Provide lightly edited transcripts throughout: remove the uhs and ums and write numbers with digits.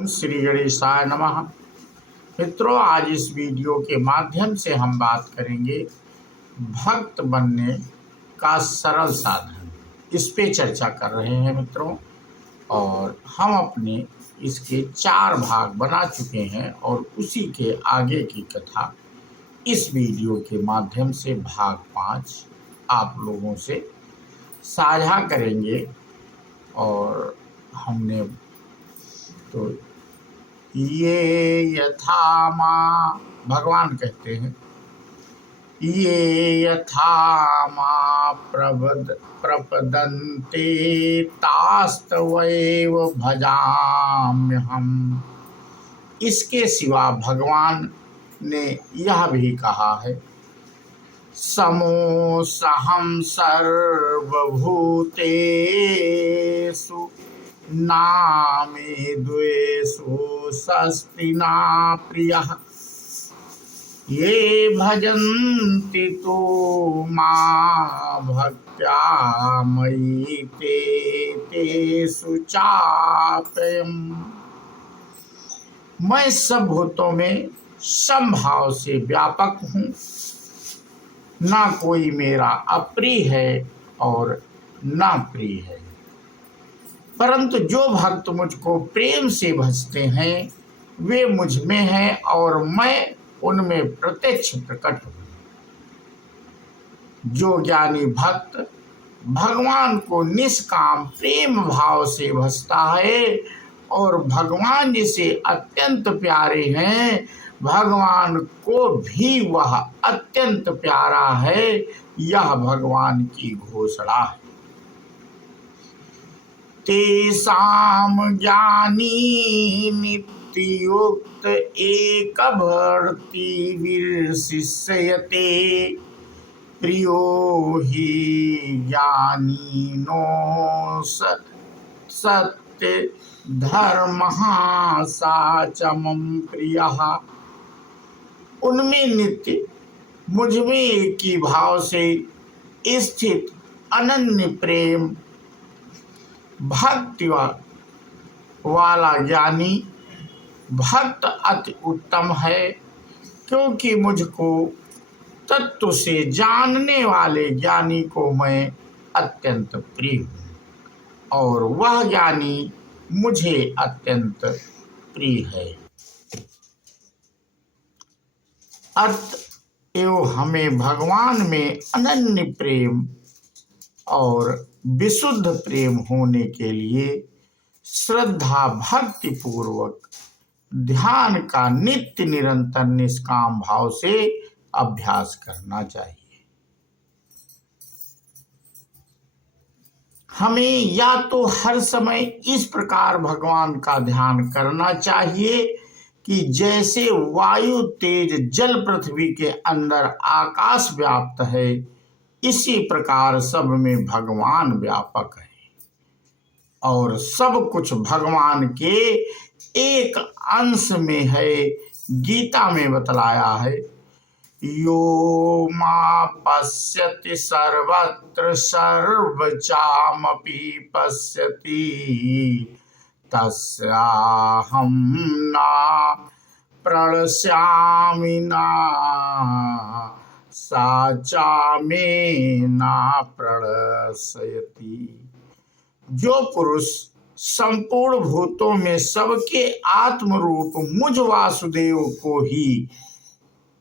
ओम श्री गणेशाय नमः। मित्रों, आज इस वीडियो के माध्यम से हम बात करेंगे भक्त बनने का सरल साधन। इस पे चर्चा कर रहे हैं मित्रों, और हम अपने इसके 4 भाग बना चुके हैं और उसी के आगे की कथा इस वीडियो के माध्यम से भाग 5 आप लोगों से साझा करेंगे। और हमने तो ये यथा माँ, भगवान कहते हैं, ये यथा माँ प्रपदन्ते तास्तवैव भजाम्यहम्। इसके सिवा भगवान ने यह भी कहा है, समोऽहं सर्वभूतेषु नामे द्वेषो सस्ति ना प्रियः। ये भजन्ति तो मां भक्त्या मयि ते तेषु चाप्ययम्। मैं सब भूतों में समभाव से व्यापक हूँ, ना कोई मेरा अप्रिय है और ना प्रिय है। परंतु जो भक्त मुझको प्रेम से भजते हैं वे मुझ में हैं और मैं उनमें प्रत्यक्ष प्रकट हूँ। जो ज्ञानी भक्त भगवान को निष्काम प्रेम भाव से भजता है और भगवान जिसे अत्यंत प्यारे हैं, भगवान को भी वह अत्यंत प्यारा है, यह भगवान की घोषणा है। तेषां ज्ञानी नित्युक्त एक भर्ति विशिष्यते। प्रियो हि ज्ञानिनो सत्य धर्मः सा च मम प्रियः। उनमें नित्य मुझ में एक ही भाव से स्थित अनन्य प्रेम भक्ति वाला ज्ञानी भक्त अति उत्तम है, क्योंकि मुझको तत्व से जानने वाले ज्ञानी को मैं अत्यंत प्रिय हूँ और वह ज्ञानी मुझे अत्यंत प्रिय है। अतएव हमें भगवान में अनन्य प्रेम और विशुद्ध प्रेम होने के लिए श्रद्धा भक्ति पूर्वक ध्यान का नित्य निरंतर निष्काम भाव से अभ्यास करना चाहिए। हमें या तो हर समय इस प्रकार भगवान का ध्यान करना चाहिए कि जैसे वायु तेज जल पृथ्वी के अंदर आकाश व्याप्त है, इसी प्रकार सब में भगवान व्यापक है और सब कुछ भगवान के एक अंश में है। गीता में बतलाया है, यो मां पश्यति सर्वत्र सर्वचामपि पश्यति तस्याहं न प्रणश्यामि न सा चा मे ना प्रणश्यति। जो पुरुष संपूर्ण भूतों में सबके आत्म रूप मुझ वासुदेव को ही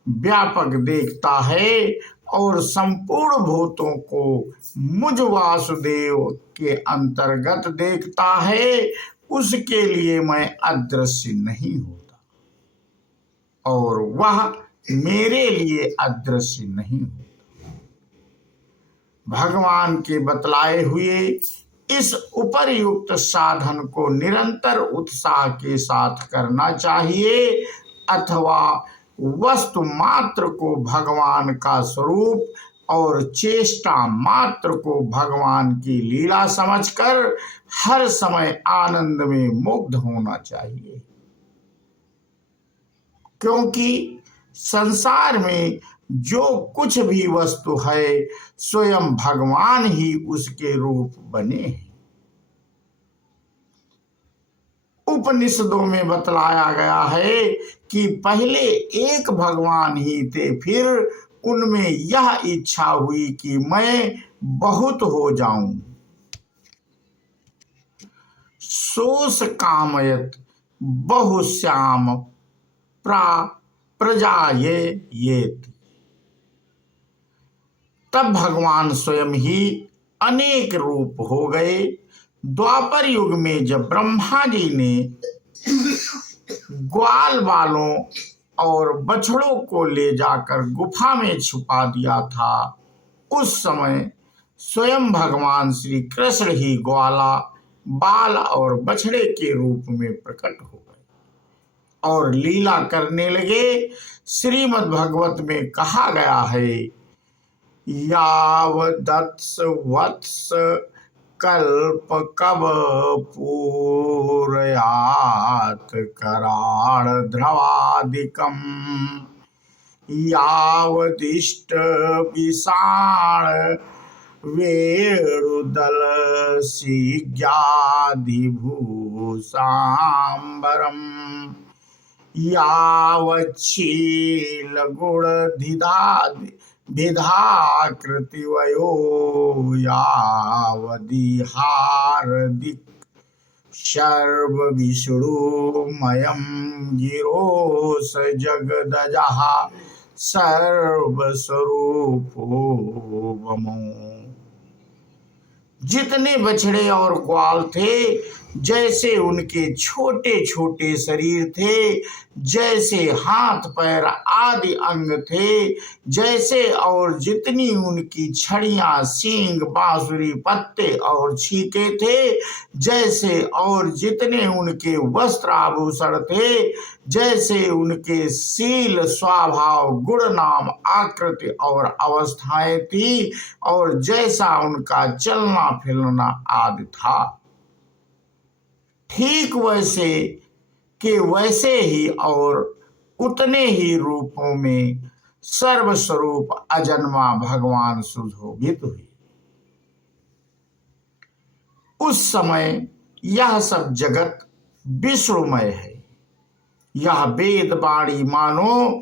व्यापक देखता है और संपूर्ण भूतों को मुझ वासुदेव के अंतर्गत देखता है, उसके लिए मैं अदृश्य नहीं होता और वह मेरे लिए अदृश्य नहीं होता। भगवान के बतलाए हुए इस उपर्युक्त साधन को निरंतर उत्साह के साथ करना चाहिए, अथवा वस्तु मात्र को भगवान का स्वरूप और चेष्टा मात्र को भगवान की लीला समझकर हर समय आनंद में मुग्ध होना चाहिए, क्योंकि संसार में जो कुछ भी वस्तु है स्वयं भगवान ही उसके रूप बने हैं। उपनिषदों में बतलाया गया है कि पहले एक भगवान ही थे, फिर उनमें यह इच्छा हुई कि मैं बहुत हो जाऊं। सोस कामयत बहुश्याम प्रजायेत। तब भगवान स्वयं ही अनेक रूप हो गए। द्वापर युग में जब ब्रह्मा जी ने ग्वाल बालों और बछड़ों को ले जाकर गुफा में छुपा दिया था, उस समय स्वयं भगवान श्री कृष्ण ही ग्वाला बाल और बछड़े के रूप में प्रकट हो गए और लीला करने लगे। श्रीमद् भागवत में कहा गया है, यावदत्स वत्स कल्प कब पूरयात कराण ध्रवादिकम यावदिष्ट विषाण वेणुदल सिज्ञाधिभूषाम्बरम यावच्छील गुण विधाकृतिवयो यावदिहारदिक् सर्वविष्णुमयं गिरोश जगदजः सर्वस्वरूपो वमो। जितने बछड़े और ग्वाल थे, जैसे उनके छोटे छोटे शरीर थे, जैसे हाथ पैर आदि अंग थे, जैसे और जितनी उनकी छड़ियां सींग बांसुरी पत्ते और छीके थे, जैसे और जितने उनके वस्त्र आभूषण थे, जैसे उनके शील स्वभाव गुण नाम आकृति और अवस्थाएं थी, और जैसा उनका चलना फिरना आदि था, ठीक वैसे के वैसे ही और उतने ही रूपों में सर्वस्वरूप अजन्मा भगवान सुशोभित हुए। उस समय यह सब जगत विष्णुमय है। यह वेद वाणी मानो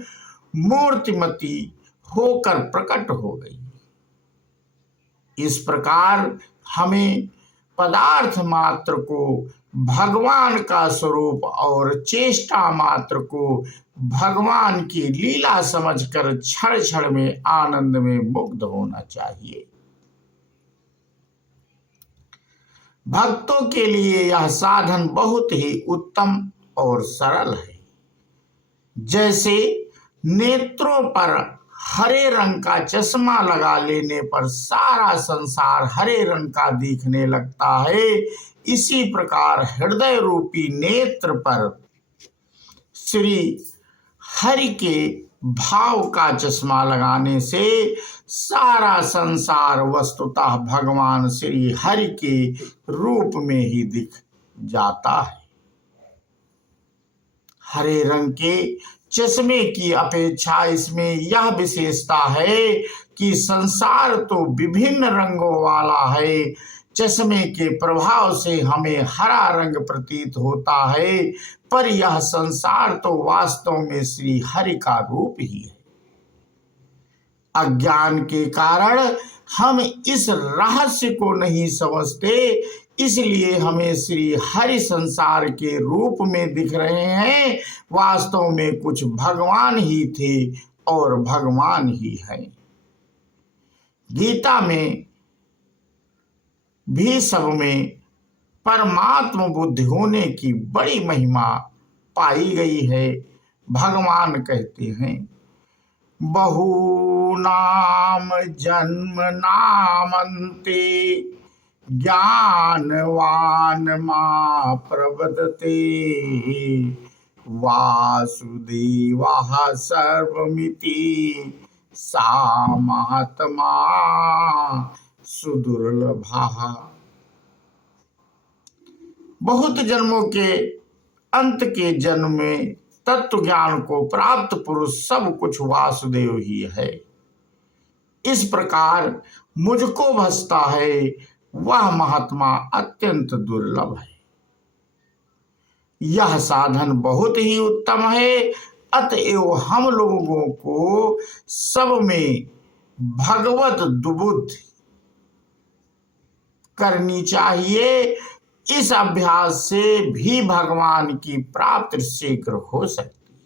मूर्तिमती होकर प्रकट हो गई। इस प्रकार हमें पदार्थ मात्र को भगवान का स्वरूप और चेष्टा मात्र को भगवान की लीला समझकर क्षण क्षण में आनंद में मुग्ध होना चाहिए। भक्तों के लिए यह साधन बहुत ही उत्तम और सरल है। जैसे नेत्रों पर हरे रंग का चश्मा लगा लेने पर सारा संसार हरे रंग का दिखने लगता है, इसी प्रकार हृदय रूपी नेत्र पर श्री हरि के भाव का चश्मा लगाने से सारा संसार वस्तुतः भगवान श्री हरि के रूप में ही दिख जाता है। हरे रंग के चश्मे की अपेक्षा इसमें यह विशेषता है कि संसार तो विभिन्न रंगों वाला है। चश्मे के प्रभाव से हमें हरा रंग प्रतीत होता है, पर यह संसार तो वास्तव में श्री हरि का रूप ही है। अज्ञान के कारण हम इस रहस्य को नहीं समझते, इसलिए हमें श्री हरि संसार के रूप में दिख रहे हैं। वास्तव में कुछ भगवान ही थे और भगवान ही हैं। गीता में भी सब में परमात्म बुद्धि होने की बड़ी महिमा पाई गई है। भगवान कहते हैं, बहुनाम जन्म नामन्ते ज्ञानवान मां प्रवदते वासुदेवः सर्वमिति सामात्मा सुदुर्लभः। बहुत जन्मों के अंत के जन्म में तत्व ज्ञान को प्राप्त पुरुष सब कुछ वासुदेव ही है। इस प्रकार मुझको भसता है वह महात्मा अत्यंत दुर्लभ है। यह साधन बहुत ही उत्तम है। अतएव हम लोगों को सब में भगवत दुबुद्धि करनी चाहिए। इस अभ्यास से भी भगवान की प्राप्ति शीघ्र हो सकती है।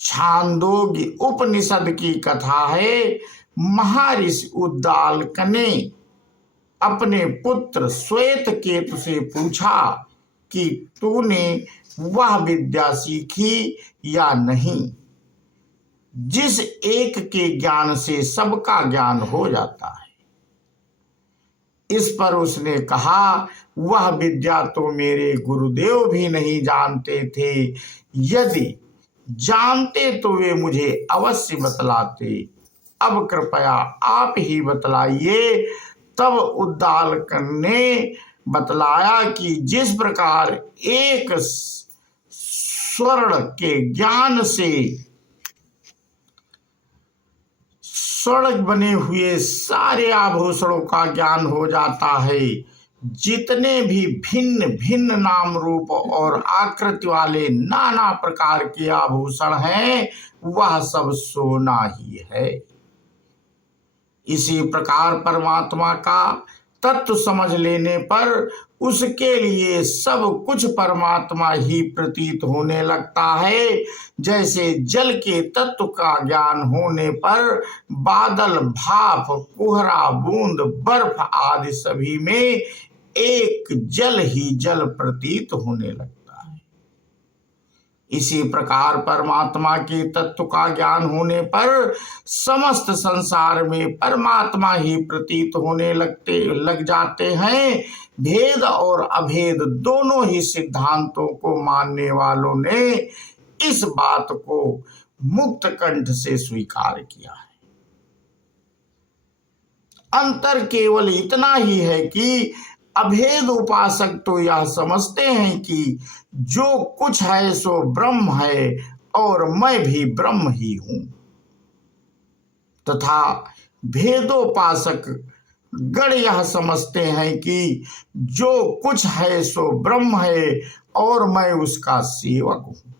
छांदोग्य उपनिषद की कथा है। महर्षि उद्दालक ने अपने पुत्र श्वेत केतु से पूछा कि तूने वह विद्या सीखी या नहीं जिस एक के ज्ञान से सबका ज्ञान हो जाता है। इस पर उसने कहा, वह विद्या तो मेरे गुरुदेव भी नहीं जानते थे। यदि जानते तो वे मुझे अवश्य बतलाते। अब कृपया आप ही बतलाइए। तब उद्दालक ने बतलाया कि जिस प्रकार एक स्वर्ण के ज्ञान से स्वर्ण बने हुए सारे आभूषणों का ज्ञान हो जाता है, जितने भी भिन्न भिन्न नाम रूप और आकृति वाले नाना प्रकार के आभूषण हैं वह सब सोना ही है। इसी प्रकार परमात्मा का तत्व समझ लेने पर उसके लिए सब कुछ परमात्मा ही प्रतीत होने लगता है। जैसे जल के तत्व का ज्ञान होने पर बादल, भाप, कुहरा, बूंद, बर्फ आदि सभी में एक जल ही जल प्रतीत होने लगता है। इसी प्रकार परमात्मा के तत्व का ज्ञान होने पर समस्त संसार में परमात्मा ही प्रतीत होने लग जाते हैं। भेद और अभेद दोनों ही सिद्धांतों को मानने वालों ने इस बात को मुक्त कंठ से स्वीकार किया है। अंतर केवल इतना ही है कि अभेद उपासक तो यह समझते हैं कि जो कुछ है सो ब्रह्म है और मैं भी ब्रह्म ही हूं, तथा भेदोपासक गण यह समझते हैं कि जो कुछ है सो ब्रह्म है और मैं उसका सेवक हूं।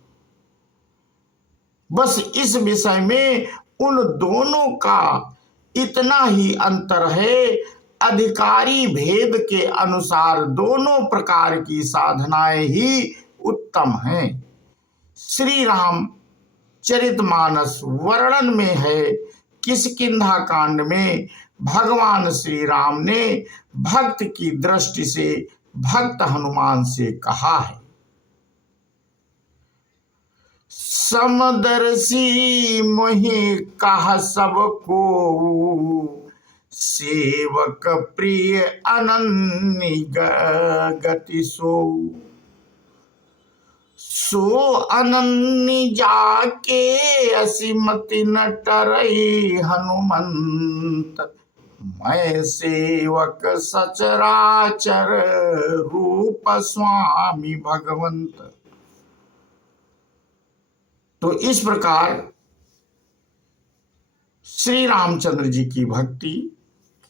बस इस विषय में उन दोनों का इतना ही अंतर है। अधिकारी भेद के अनुसार दोनों प्रकार की साधनाएं ही उत्तम हैं। श्री राम चरितमानस वर्णन में है। किष्किंधा कांड में भगवान श्री राम ने भक्त की दृष्टि से भक्त हनुमान से कहा है, समदर्शी मोहि कहा सबको, सेवक प्रिय अनन्य गति सो अनन्य जाके असीमति न टरई हनुमंत, मैं सेवक सचराचर रूप स्वामी भगवंत। तो इस प्रकार श्री रामचंद्र जी की भक्ति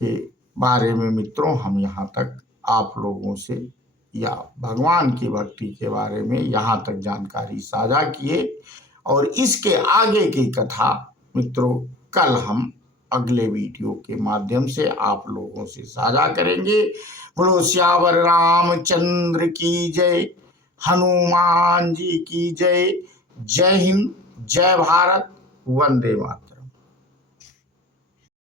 के बारे में मित्रों हम यहाँ तक आप लोगों से या भगवान की भक्ति के बारे में यहाँ तक जानकारी साझा किए, और इसके आगे की कथा मित्रों कल हम अगले वीडियो के माध्यम से आप लोगों से साझा करेंगे। बोलो श्यावर रामचंद्र की जय, हनुमान जी की जय। जय हिंद, जय भारत, वंदे मातरम।